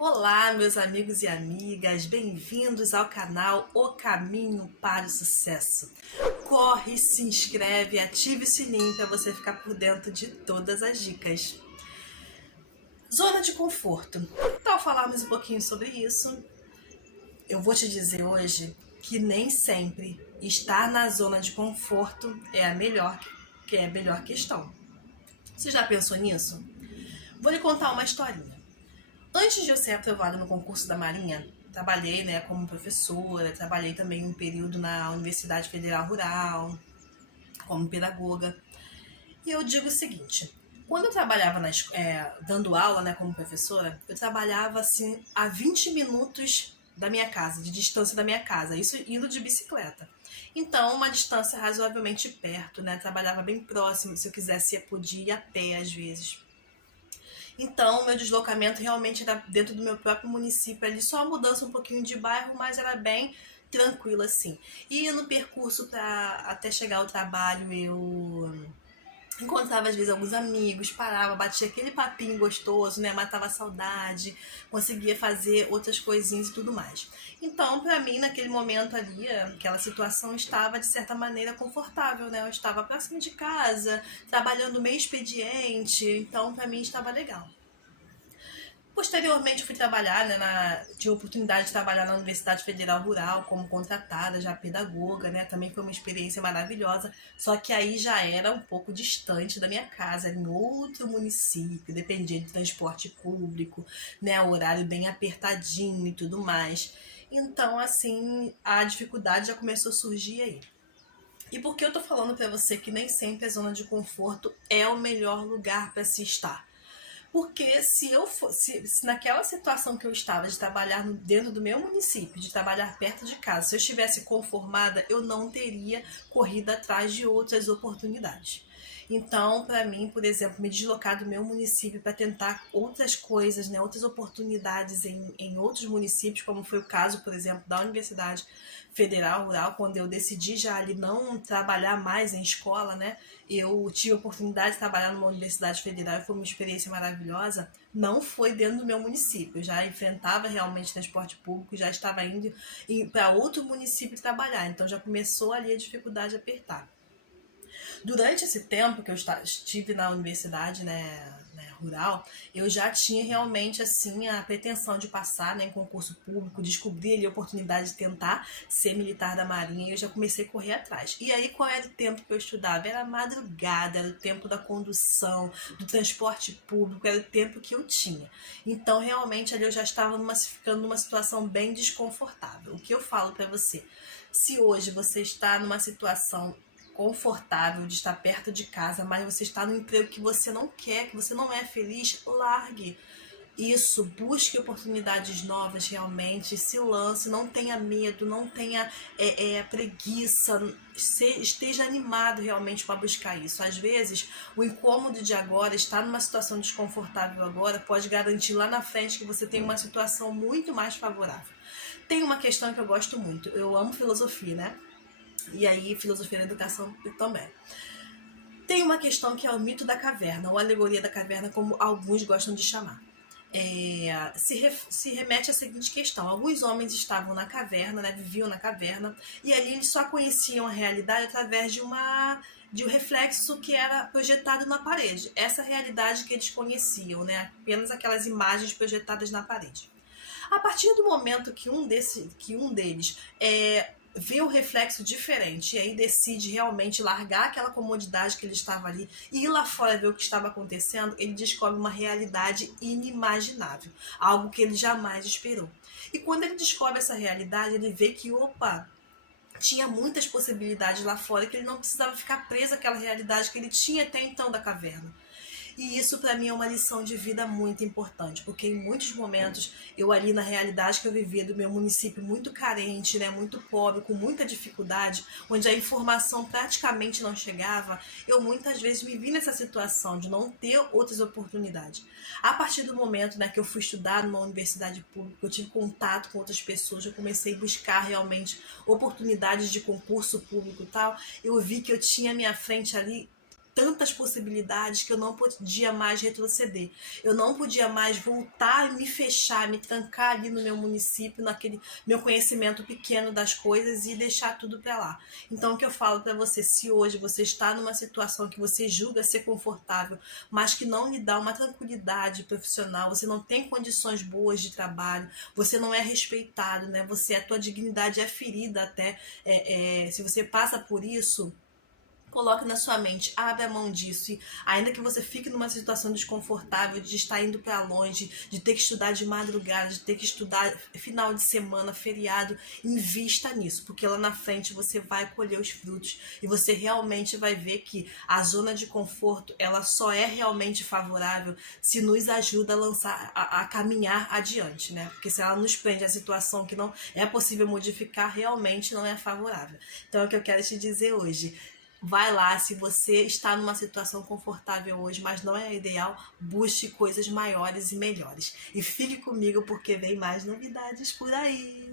Olá, meus amigos e amigas, bem-vindos ao canal O Caminho para o Sucesso. Corre, se inscreve, ative o sininho para você ficar por dentro de todas as dicas. Zona de conforto. Que tal falarmos um pouquinho sobre isso? Eu vou te dizer hoje que nem sempre estar na zona de conforto é a melhor questão. Você já pensou nisso? Vou lhe contar uma historinha. Antes de eu ser aprovada no concurso da Marinha, trabalhei, como professora, trabalhei também um período na Universidade Federal Rural, como pedagoga. E eu digo o seguinte, quando eu trabalhava dando aula, como professora, eu trabalhava assim a 20 minutos da minha casa, de distância da minha casa, isso indo de bicicleta. Então, uma distância razoavelmente perto, trabalhava bem próximo, se eu quisesse eu podia ir a pé às vezes. Então, meu deslocamento realmente era dentro do meu próprio município ali, só a mudança um pouquinho de bairro, mas era bem tranquilo assim. E no percurso para até chegar ao trabalho, eu encontrava às vezes alguns amigos, parava, batia aquele papinho gostoso, matava a saudade, conseguia fazer outras coisinhas e tudo mais. Então, para mim, naquele momento ali, aquela situação estava de certa maneira confortável, Eu estava próximo de casa, trabalhando meio expediente, então para mim estava legal. Posteriormente, eu fui trabalhar, tive a oportunidade de trabalhar na Universidade Federal Rural como contratada, já pedagoga, Também foi uma experiência maravilhosa, só que aí já era um pouco distante da minha casa, era em outro município, dependia de transporte público, horário bem apertadinho e tudo mais. Então, assim, a dificuldade já começou a surgir aí. E por que eu tô falando para você que nem sempre a zona de conforto é o melhor lugar para se estar? Porque se naquela situação que eu estava de trabalhar dentro do meu município, de trabalhar perto de casa, se eu estivesse conformada, eu não teria corrido atrás de outras oportunidades. Então, para mim, por exemplo, me deslocar do meu município para tentar outras coisas, outras oportunidades em outros municípios, como foi o caso, por exemplo, da Universidade Federal Rural, quando eu decidi já ali não trabalhar mais em escola, eu tive a oportunidade de trabalhar numa universidade federal e foi uma experiência maravilhosa. Não foi dentro do meu município, eu já enfrentava realmente transporte público, já estava indo para outro município trabalhar, então já começou ali a dificuldade a apertar. Durante esse tempo que eu estive na universidade, rural, eu já tinha realmente assim a pretensão de passar, em concurso público, descobrir ali a oportunidade de tentar ser militar da Marinha e eu já comecei a correr atrás. E aí qual era o tempo que eu estudava? Era a madrugada, era o tempo da condução, do transporte público, era o tempo que eu tinha. Então realmente ali eu já estava ficando numa situação bem desconfortável. O que eu falo para você? Se hoje você está numa situação confortável de estar perto de casa, mas você está no emprego que você não quer, que você não é feliz, largue isso, busque oportunidades novas realmente, se lance, não tenha medo, não tenha preguiça, esteja animado realmente para buscar isso. Às vezes, o incômodo de agora, estar numa situação desconfortável agora, pode garantir lá na frente que você tem uma situação muito mais favorável. Tem uma questão que eu gosto muito, eu amo filosofia, E aí, filosofia da educação também. Tem uma questão que é o mito da caverna, ou alegoria da caverna, como alguns gostam de chamar. Se remete à seguinte questão: alguns homens estavam na caverna, viviam na caverna, e ali eles só conheciam a realidade através de um reflexo que era projetado na parede. Essa realidade que eles conheciam, apenas aquelas imagens projetadas na parede. A partir do momento que um deles vê um reflexo diferente e aí decide realmente largar aquela comodidade que ele estava ali e ir lá fora ver o que estava acontecendo, ele descobre uma realidade inimaginável, algo que ele jamais esperou. E quando ele descobre essa realidade, ele vê que, opa, tinha muitas possibilidades lá fora, que ele não precisava ficar preso àquela realidade que ele tinha até então da caverna. E isso para mim é uma lição de vida muito importante, porque em muitos momentos eu ali na realidade que eu vivia do meu município muito carente, muito pobre, com muita dificuldade, onde a informação praticamente não chegava, eu muitas vezes me vi nessa situação de não ter outras oportunidades. A partir do momento que eu fui estudar numa universidade pública, eu tive contato com outras pessoas, eu comecei a buscar realmente oportunidades de concurso público e tal, eu vi que eu tinha à minha frente ali tantas possibilidades que eu não podia mais retroceder. Eu não podia mais voltar, me fechar, me trancar ali no meu município, naquele meu conhecimento pequeno das coisas e deixar tudo para lá. Então, o que eu falo para você, se hoje você está numa situação que você julga ser confortável, mas que não lhe dá uma tranquilidade profissional, você não tem condições boas de trabalho, você não é respeitado, né? A tua dignidade é ferida até, se você passa por isso, coloque na sua mente, abre a mão disso. E ainda que você fique numa situação desconfortável de estar indo para longe, de ter que estudar de madrugada, de ter que estudar final de semana, feriado, invista nisso, porque lá na frente você vai colher os frutos e você realmente vai ver que a zona de conforto ela só é realmente favorável se nos ajuda a lançar, a caminhar adiante, né? Porque se ela nos prende a situação que não é possível modificar, realmente não é favorável. Então é o que eu quero te dizer hoje. Vai lá, se você está numa situação confortável hoje, mas não é ideal, busque coisas maiores e melhores. E fique comigo porque vem mais novidades por aí.